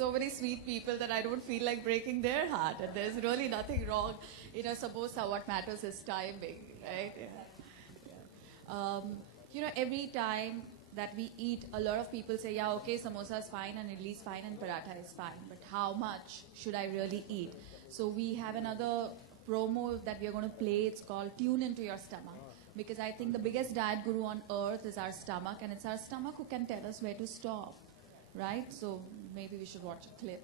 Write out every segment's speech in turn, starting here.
So many sweet people that I don't feel like breaking their heart, and there's really nothing wrong. Suppose what matters is timing, right? Every time that we eat, a lot of people say, yeah, okay, samosa is fine and idli is fine and paratha is fine, but how much should I really eat? So we have another promo that we are going to play. It's called Tune Into Your Stomach, because I think the biggest diet guru on earth is our stomach, and it's our stomach who can tell us where to stop, right? So maybe we should watch a clip.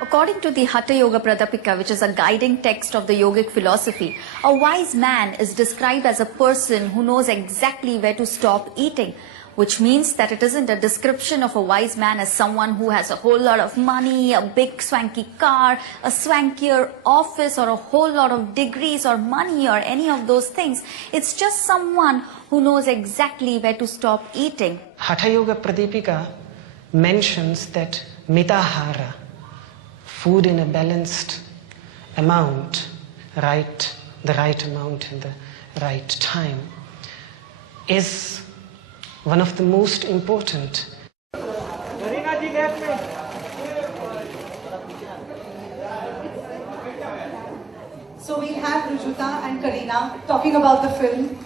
According to the Hatha Yoga Pradipika, which is a guiding text of the yogic philosophy, a wise man is described as a person who knows exactly where to stop eating, which means that it isn't a description of a wise man as someone who has a whole lot of money, a big swanky car, a swankier office, or a whole lot of degrees or money or any of those things. It's just someone who knows exactly where to stop eating. Hatha Yoga Pradipika mentions that mitahara, food in a balanced amount, the right amount in the right time, is one of the most important. So we have Rujuta and Kareena talking about the film.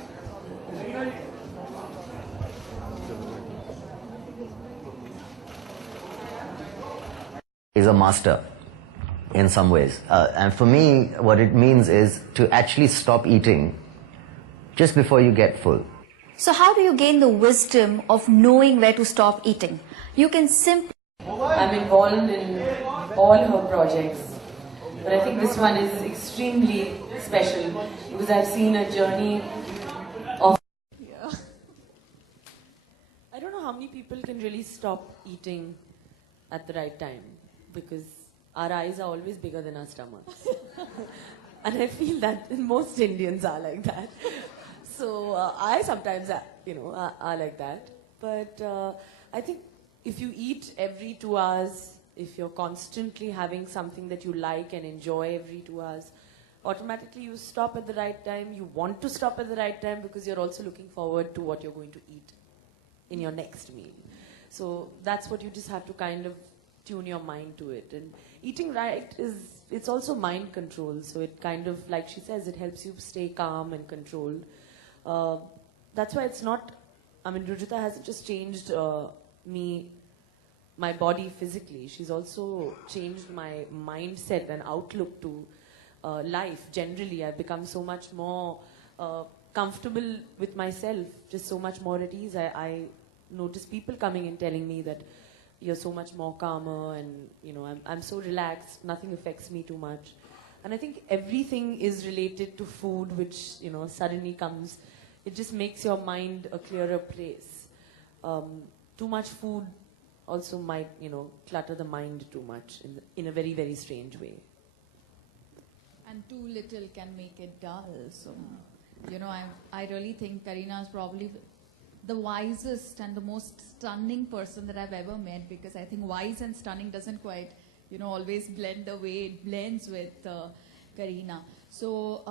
Is a master in some ways. And for me, what it means is to actually stop eating just before you get full. So how do you gain the wisdom of knowing where to stop eating? You can simply... I'm involved in all her projects, but I think this one is extremely special because I've seen a journey of... Yeah. I don't know how many people can really stop eating at the right time, because our eyes are always bigger than our stomachs. And I feel that most Indians are like that. So I sometimes, are like that. But I think if you eat every 2 hours, if you're constantly having something that you like and enjoy every 2 hours, automatically you stop at the right time. You want to stop at the right time because you're also looking forward to what you're going to eat in your next meal. So that's what you just have to kind of tune your mind to it. And eating right it's also mind control. So it kind of, like she says, it helps you stay calm and controlled. That's why it's not, Rujuta hasn't just changed my body physically. She's also changed my mindset and outlook to life. Generally, I've become so much more comfortable with myself, just so much more at ease. I notice people coming and telling me that you're so much more calmer, and I'm so relaxed, nothing affects me too much. And I think everything is related to food, which suddenly comes. It just makes your mind a clearer place. Too much food also might clutter the mind too much in a very, very strange way. And too little can make it dull. So I really think Kareena is probably the wisest and the most stunning person that I've ever met, because I think wise and stunning doesn't quite, always blend the way it blends with Kareena. So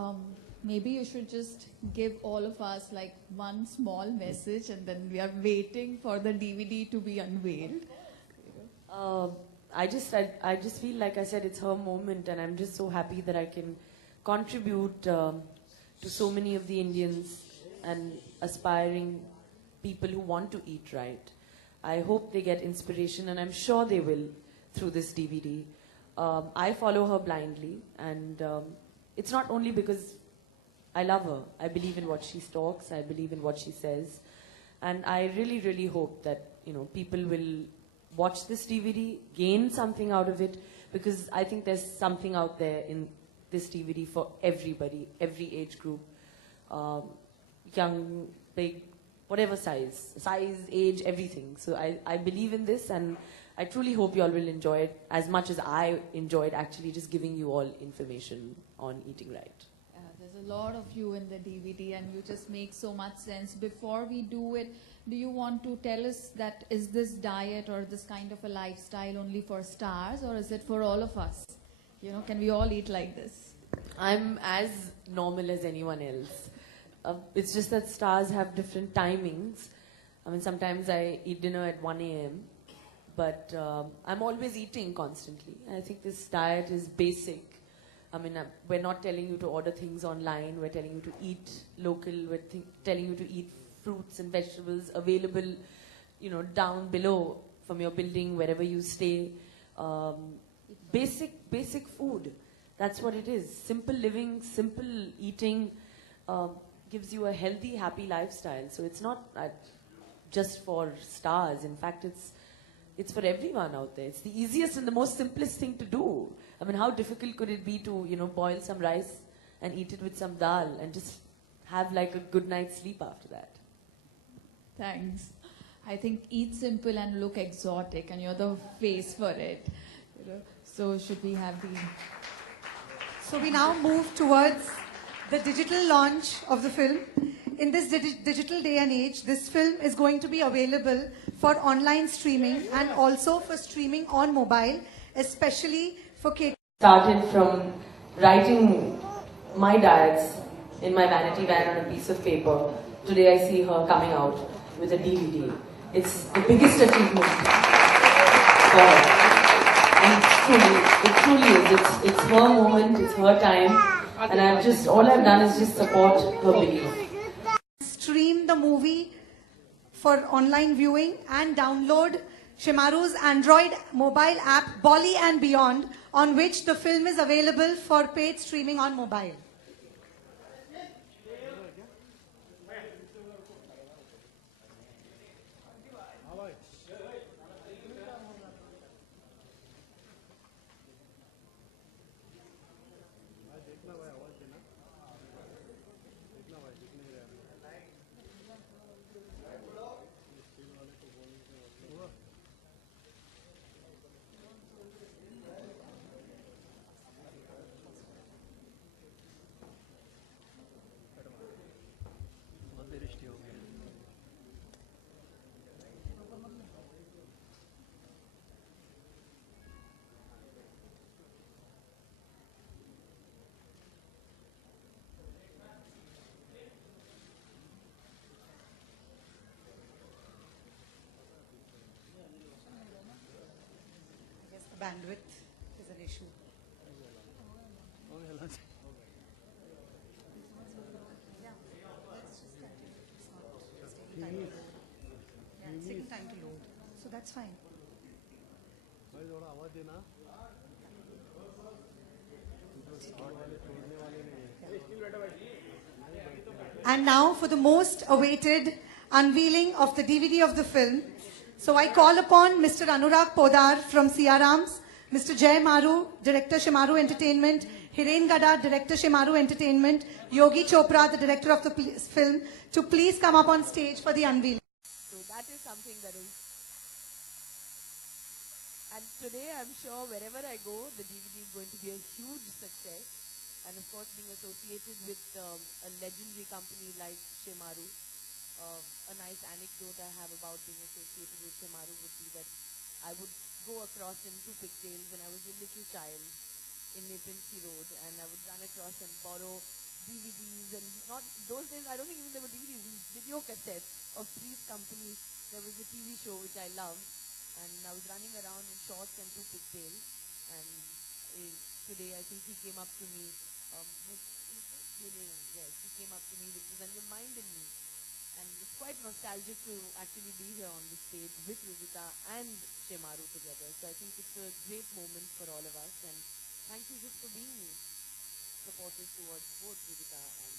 maybe you should just give all of us like one small message, and then we are waiting for the DVD to be unveiled. I just feel like I said, it's her moment, and I'm just so happy that I can contribute to so many of the Indians and aspiring people who want to eat right. I hope they get inspiration, and I'm sure they will through this DVD. I follow her blindly, and it's not only because I love her. I believe in what she talks, I believe in what she says, and I really, really hope that people will watch this DVD, gain something out of it, because I think there's something out there in this DVD for everybody, every age group, young, big, whatever size, age, everything. So I believe in this, and I truly hope you all will enjoy it as much as I enjoyed actually just giving you all information on eating right. This There's a lot of you in the DVD and you just make so much sense. Before we do it, do you want to tell us that is this diet or this kind of a lifestyle only for stars, or is it for all of us? You know, can we all eat like this? I'm as normal as anyone else. It's just that stars have different timings. I mean, sometimes I eat dinner at 1 a.m., but I'm always eating constantly. I think this diet is basic. I mean, we're not telling you to order things online. We're telling you to eat local. We're telling you to eat fruits and vegetables available, you know, down below from your building, wherever you stay. Basic food. That's what it is. Simple living, simple eating gives you a healthy, happy lifestyle. So it's not just for stars. In fact, it's for everyone out there. It's the easiest and the most simplest thing to do. I mean, how difficult could it be to, you know, boil some rice and eat it with some dal and just have like a good night's sleep after that? Thanks. I think eat simple and look exotic, and you're the face for it. You know? So should we have the... So we now move towards the digital launch of the film. In this digital day and age, this film is going to be available for online streaming and also for streaming on mobile, especially for kids. Started from writing my diets in my vanity van on a piece of paper. Today I see her coming out with a DVD. It's the biggest achievement for her. And it truly is. It's her moment, it's her time. And all I've done is just support her belief. Stream the movie for online viewing and download Shemaroo's Android mobile app Bolly and Beyond, on which the film is available for paid streaming on mobile. Bandwidth is an issue. It's taking time to load. So that's fine. And now for the most awaited unveiling of the DVD of the film. So I call upon Mr. Anurag Podar from Siarams, Mr. Jay Maru, Director Shemaroo Entertainment, Hiren Gada, Director Shemaroo Entertainment, Yogi Chopra, the Director of the film, to please come up on stage for the unveiling. So that is something that is... And today I'm sure wherever I go, the DVD is going to be a huge success. And of course being associated with a legendary company like Shemaroo. A nice anecdote I have about being associated with Shemaroo would be that I would go across into Pigtails when I was a little child in Nepean Road, and I would run across and borrow DVDs, and not those days I don't think even there were DVDs, video cassettes of Three's Company. There was a TV show which I loved, and I was running around in shorts and two pigtails, and today I think he came up to me, yes, he came up to me, which was and reminded me. And it's quite nostalgic to actually be here on the stage with Rujita and Shemaroo together. So I think it's a great moment for all of us. And thank you just for being supportive towards both Rujita and